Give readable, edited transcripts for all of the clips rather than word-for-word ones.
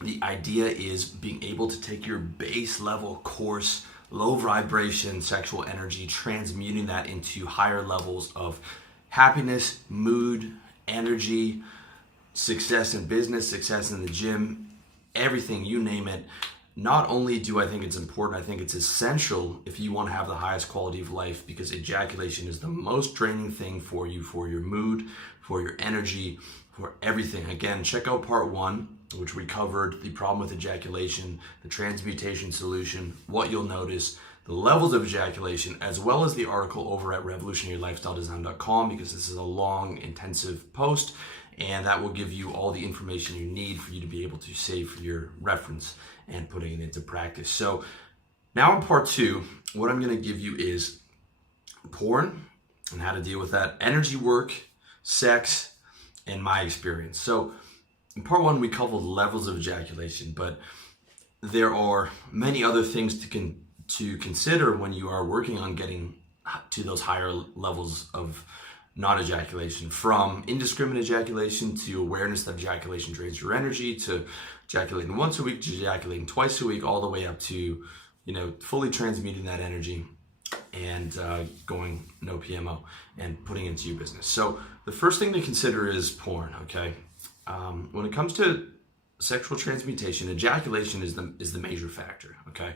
The idea is being able to take your base level, coarse, low vibration sexual energy, transmuting that into higher levels of happiness, mood, energy, success in business, success in the gym, everything, you name it. Not only do I think it's important, I think it's essential if you want to have the highest quality of life, because ejaculation is the most draining thing for you, for your mood, for your energy, for everything. Again, check out part 1, which we covered the problem with ejaculation, the transmutation solution, what you'll notice, the levels of ejaculation, as well as the article over at revolutionarylifestyledesign.com, because this is a long, intensive post, and that will give you all the information you need for you to be able to save for your reference and putting it into practice. So now in part 2, what I'm going to give you is porn and how to deal with that, energy work, sex, and my experience. So in part 1, we covered levels of ejaculation, but there are many other things to consider when you are working on getting to those higher levels of non-ejaculation, from indiscriminate ejaculation to awareness that ejaculation drains your energy, to ejaculating once a week, to ejaculating twice a week, all the way up to, fully transmuting that energy and going no PMO and putting it into your business. So the first thing to consider is porn, okay? When it comes to sexual transmutation, ejaculation is the major factor, okay?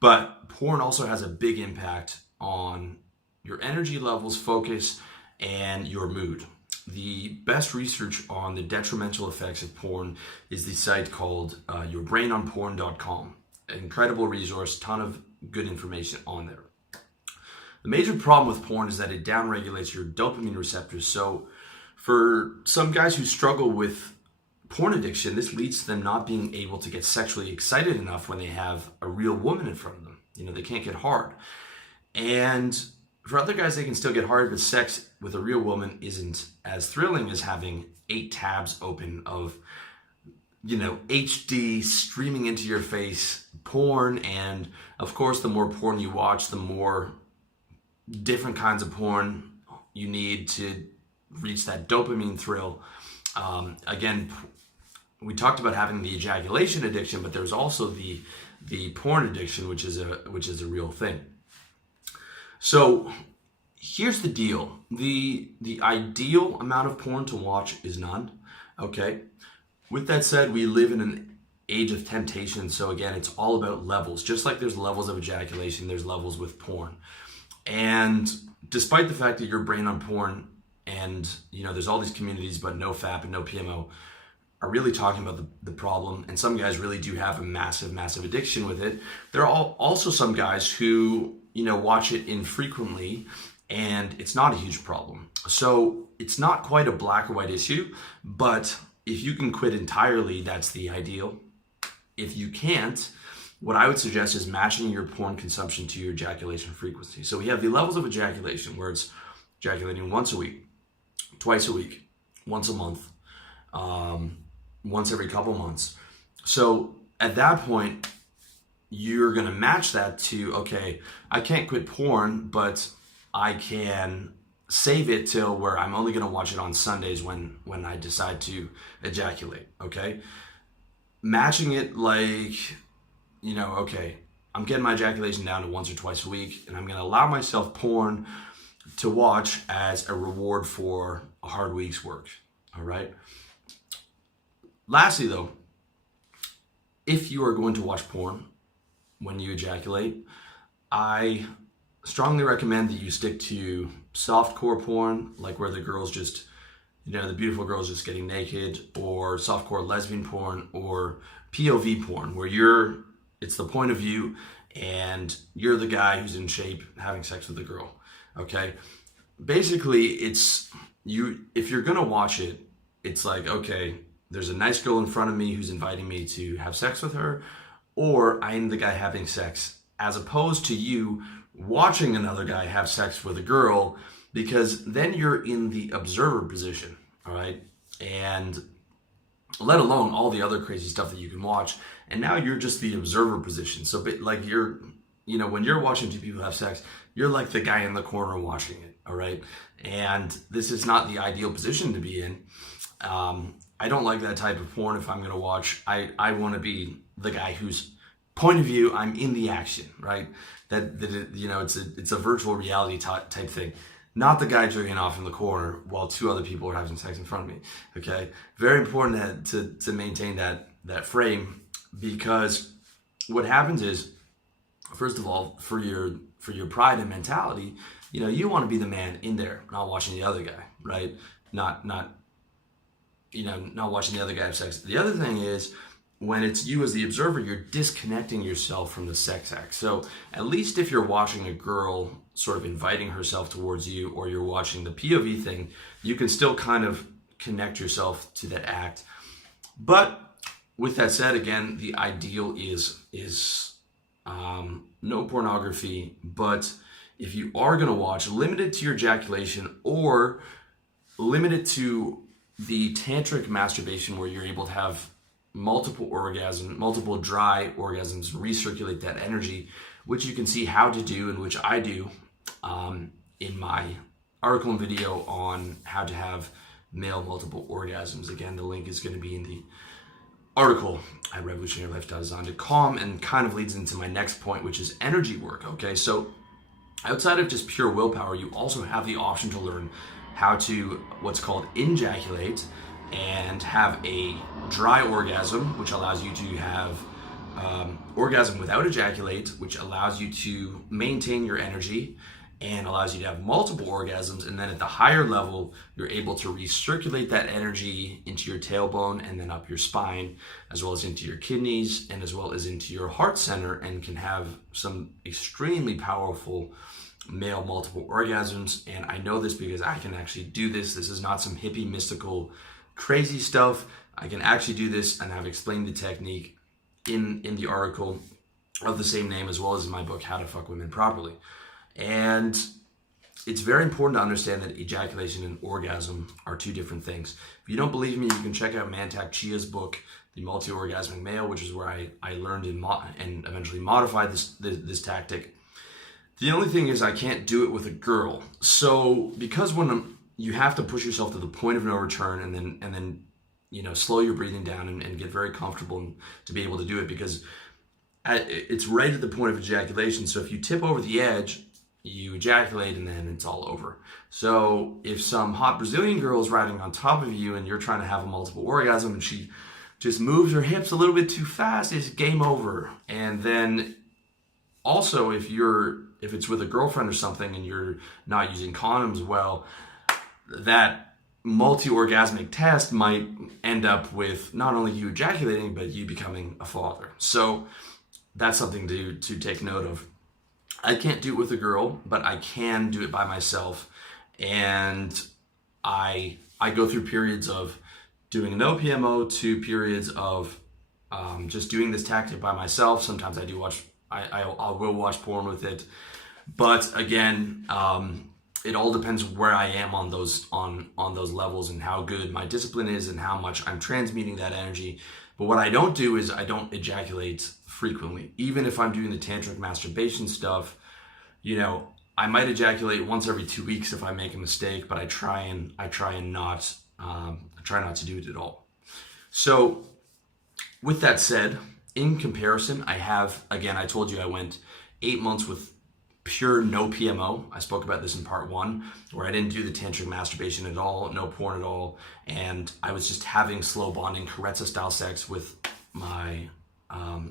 But porn also has a big impact on your energy levels, focus, and your mood. The best research on the detrimental effects of porn is the site called yourbrainonporn.com. An incredible resource, ton of good information on there. The major problem with porn is that it downregulates your dopamine receptors. So for some guys who struggle with porn addiction, this leads to them not being able to get sexually excited enough when they have a real woman in front of them. They can't get hard. And for other guys, they can still get hard, but sex with a real woman isn't as thrilling as having 8 tabs open of, HD streaming into your face porn. And of course, the more porn you watch, the more different kinds of porn you need to reach that dopamine thrill. Again, we talked about having the ejaculation addiction, but there's also the porn addiction, which is a real thing. So here's the deal. The ideal amount of porn to watch is none, okay? With that said, we live in an age of temptation. So again, it's all about levels. Just like there's levels of ejaculation, there's levels with porn. And despite the fact that your brain on porn and, there's all these communities, but no FAP and no PMO are really talking about the problem. And some guys really do have a massive, massive addiction with it. There are also some guys who, watch it infrequently and it's not a huge problem. So it's not quite a black or white issue, but if you can quit entirely, that's the ideal. If you can't, what I would suggest is matching your porn consumption to your ejaculation frequency. So we have the levels of ejaculation where it's ejaculating once a week, twice a week, once a month, once every couple months. So at that point, you're going to match that to, okay, I can't quit porn, but I can save it till where I'm only going to watch it on Sundays when I decide to ejaculate, okay? Matching it like, okay, I'm getting my ejaculation down to once or twice a week, and I'm going to allow myself porn to watch as a reward for a hard week's work, all right? Lastly, though, if you are going to watch porn when you ejaculate, I strongly recommend that you stick to softcore porn, like where the girls just, the beautiful girls just getting naked, or softcore lesbian porn, or POV porn, where it's the point of view and you're the guy who's in shape having sex with the girl, okay? Basically, if you're gonna watch it, it's like, okay, there's a nice girl in front of me who's inviting me to have sex with her, or I'm the guy having sex, as opposed to you watching another guy have sex with a girl, because then you're in the observer position, all right? And let alone all the other crazy stuff that you can watch, and now you're just the observer position. So like when you're watching two people have sex, you're like the guy in the corner watching it, all right? And this is not the ideal position to be in. I don't like that type of porn. If I'm going to watch, I want to be the guy whose point of view, I'm in the action, right? It's a virtual reality type thing. Not the guy jerking off in the corner while two other people are having sex in front of me, okay? Very important to maintain that frame, because what happens is, first of all, for your pride and mentality, you want to be the man in there, not watching the other guy, right? Not watching the other guy have sex. The other thing is, when it's you as the observer, you're disconnecting yourself from the sex act. So at least if you're watching a girl sort of inviting herself towards you, or you're watching the POV thing, you can still kind of connect yourself to that act. But with that said, again, the ideal is no pornography. But if you are going to watch, limit it to your ejaculation, or limit it to the tantric masturbation, where you're able to have multiple dry orgasms, recirculate that energy, which you can see how to do, and which I do in my article and video on how to have male multiple orgasms. Again, the link is going to be in the article at revolutionarylife.design.com, and kind of leads into my next point, which is energy work. Okay, so outside of just pure willpower, you also have the option to learn how to what's called injaculate, and have a dry orgasm, which allows you to have orgasm without ejaculate, which allows you to maintain your energy and allows you to have multiple orgasms. And then at the higher level, you're able to recirculate that energy into your tailbone and then up your spine, as well as into your kidneys, and as well as into your heart center, and can have some extremely powerful male multiple orgasms. And I know this because I can actually do this. This is not some hippie mystical crazy stuff. I can actually do this, and I've explained the technique in the article of the same name, as well as in my book, How to Fuck Women Properly. And it's very important to understand that ejaculation and orgasm are two different things. If you don't believe me, you can check out Mantak Chia's book, The Multi-Orgasmic Male, which is where I learned and eventually modified this tactic. The only thing is, I can't do it with a girl. So because you have to push yourself to the point of no return, and then slow your breathing down and get very comfortable to be able to do it, because it's right at the point of ejaculation. So if you tip over the edge, you ejaculate, and then it's all over. So if some hot Brazilian girl is riding on top of you and you're trying to have a multiple orgasm, and she just moves her hips a little bit too fast, it's game over. And then also, if it's with a girlfriend or something and you're not using condoms, well, that multi-orgasmic test might end up with not only you ejaculating, but you becoming a father. So that's something to take note of. I can't do it with a girl, but I can do it by myself. And I go through periods of doing no PMO to periods of just doing this tactic by myself. Sometimes I will watch porn with it. But again, it all depends where I am on those levels, and how good my discipline is, and how much I'm transmuting that energy. But what I don't do is I don't ejaculate frequently. Even if I'm doing the tantric masturbation stuff, I might ejaculate once every 2 weeks if I make a mistake, but I try not to do it at all. So with that said, in comparison, I told you I went 8 months with pure no PMO. I spoke about this in part 1, where I didn't do the tantric masturbation at all, no porn at all, and I was just having slow bonding Carezza style sex with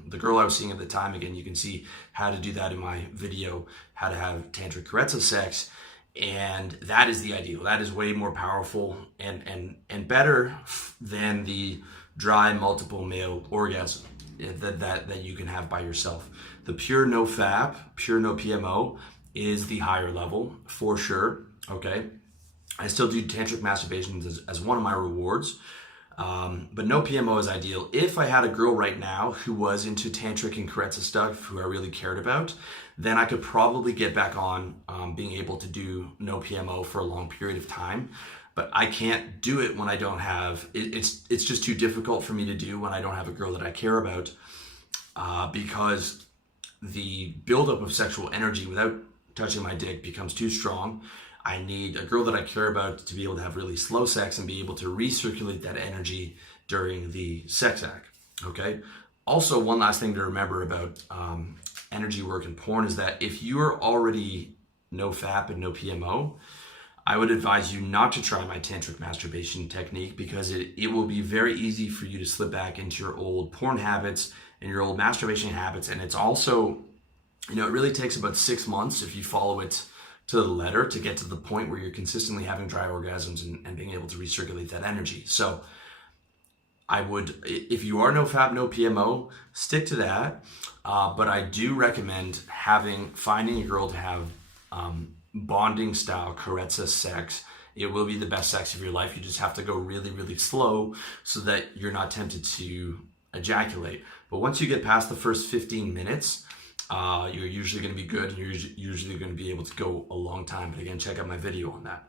the girl I was seeing at the time. Again, you can see how to do that in my video, how to have tantric Carezza sex, and that is the ideal. That is way more powerful and better than the dry multiple male orgasm that you can have by yourself. The pure no FAP, pure no PMO is the higher level for sure. Okay, I still do tantric masturbation as one of my rewards, but no PMO is ideal. If I had a girl right now who was into tantric and Carezza stuff, who I really cared about, then I could probably get back on being able to do no PMO for a long period of time. But I can't do it when I don't have, it's just too difficult for me to do when I don't have a girl that I care about, because the buildup of sexual energy without touching my dick becomes too strong. I need a girl that I care about to be able to have really slow sex and be able to recirculate that energy during the sex act. Okay. Also, one last thing to remember about energy work in porn is that if you're already no FAP and no PMO, I would advise you not to try my tantric masturbation technique, because it will be very easy for you to slip back into your old porn habits and your old masturbation habits. And it's also, it really takes about 6 months if you follow it to the letter to get to the point where you're consistently having dry orgasms and being able to recirculate that energy. So I would, if you are no FAP, no PMO, stick to that. But I do recommend finding a girl to have bonding style carezza sex. It will be the best sex of your life. You just have to go really, really slow so that you're not tempted to ejaculate. But once you get past the first 15 minutes, you're usually going to be good, and you're usually going to be able to go a long time. But again, check out my video on that.